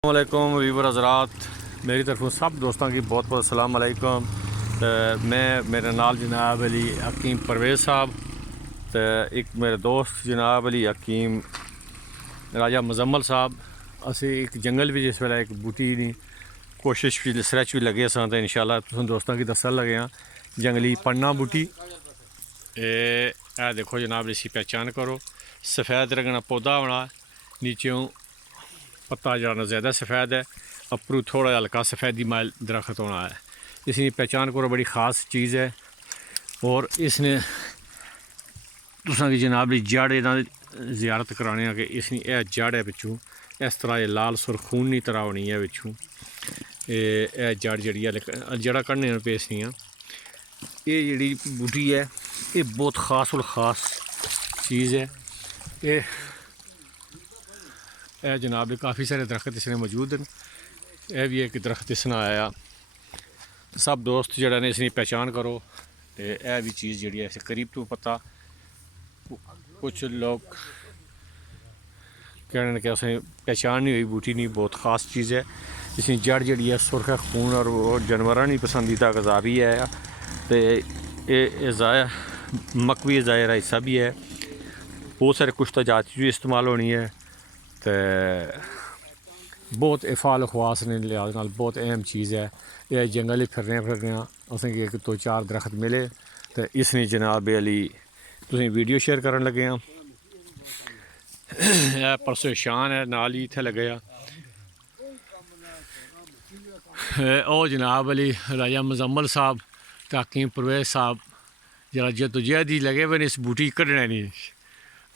अस्सलामुअलैकुम वीवर हज़रात, मेरी तरफों सब दोस्तों की बहुत बहुत अस्सलाम वालेकुम। मैं मेरे नाल जनाब अली हकीम परवेज़ साहब तो एक मेरे दोस्त जनाब अली हकीम राजा मुजम्मल साहब असी एक जंगल भी जिस वेले एक बूटी दी कोशिश भी सर्च भी लगे सन तो इंशाल्लाह तुम दोस्तों की दसन लगे हाँ जंगली पन्ना बूटी। ए देखो जनाब इसी पहचान करो, सफ़ेद रंग पौधा होना, नीचे पत्ता जाना ज़्यादा सफ़ेद है, अपरू थोड़ा हल्का सफ़ेदी माइल दरख्त होना है। इसकी पहचान करो बड़ी ख़ास चीज़ है। और इसने तुसा की जनाब जड़ इन्हों जियारत कराने कि इसकी यह जड़ है पिछू इस तरह ये लाल सुरखूनी तरह होनी है पिछू यह जड़ जी जड़ा कढ़ने पे इसनियाँ ये जी बूटी है ये बहुत ख़ास और ख़ास चीज़ है। ये जनाब काफ़ी सारे दरख्त इसने मौजूद हैं। यह भी एक दरख्त इसने आया सब दोस्त जरा ने इसकी पहचान करो तो यह भी चीज़ जी ऐसे करीब तो पता कुछ लोग कहने कि उसे पहचान नहीं हुई बूटी नहीं बहुत ख़ास चीज़ है। इसकी जड़ जी है सुरख खून और वो जानवर नहीं पसंदीदा गज़ा भी है तो ये ज़ाया मकवी ज़ायरा हिस्सा भी है। बहुत सारे कुश्ता जाति भी इस्तेमाल होनी है तो बहुत इफाल ख्वास ने लिहाज नाल बहुत अहम चीज़ है। यह जंगल ही फिरने असें एक दो चार दरख्त मिले तो इसने जनाब अली तुसें वीडियो शेयर करन लगे हाँ। यह परसों शान है नाल ही इत्थे लगे ओ जनाब अली राजा मुजम्मल साहब तो हकीम परवेज़ साहब जरा जदोजहद ही लगे हुए इस बूटी कढ़ने नहीं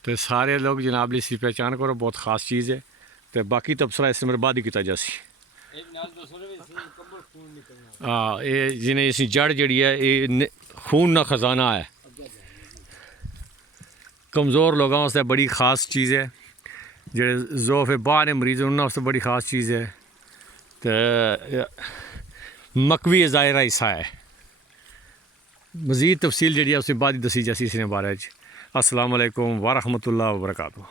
तो सारे लोग जनाब अली इसकी पहचान करो बहुत ख़ास चीज़ है। तो बाकी तबसरा इस नंबर बाद ही किया जासी। हाँ ये जिन्हें इसी जड़ जी है ये खून का खजाना है, कमज़ोर लोगों वास्ते बड़ी ख़ास चीज़ है, जो ज़ोफ़ बाहर मरीज़ उन्होंने वास्ते बड़ी ख़ास चीज़ है तो मकवी ज़ायरा हिस्सा है। मज़ीद तफसील जी उसके बाद ही दसी जासी इसने बारे। अस्सलाम वालेकुम व रहमतुल्लाहि व बरकातुहू।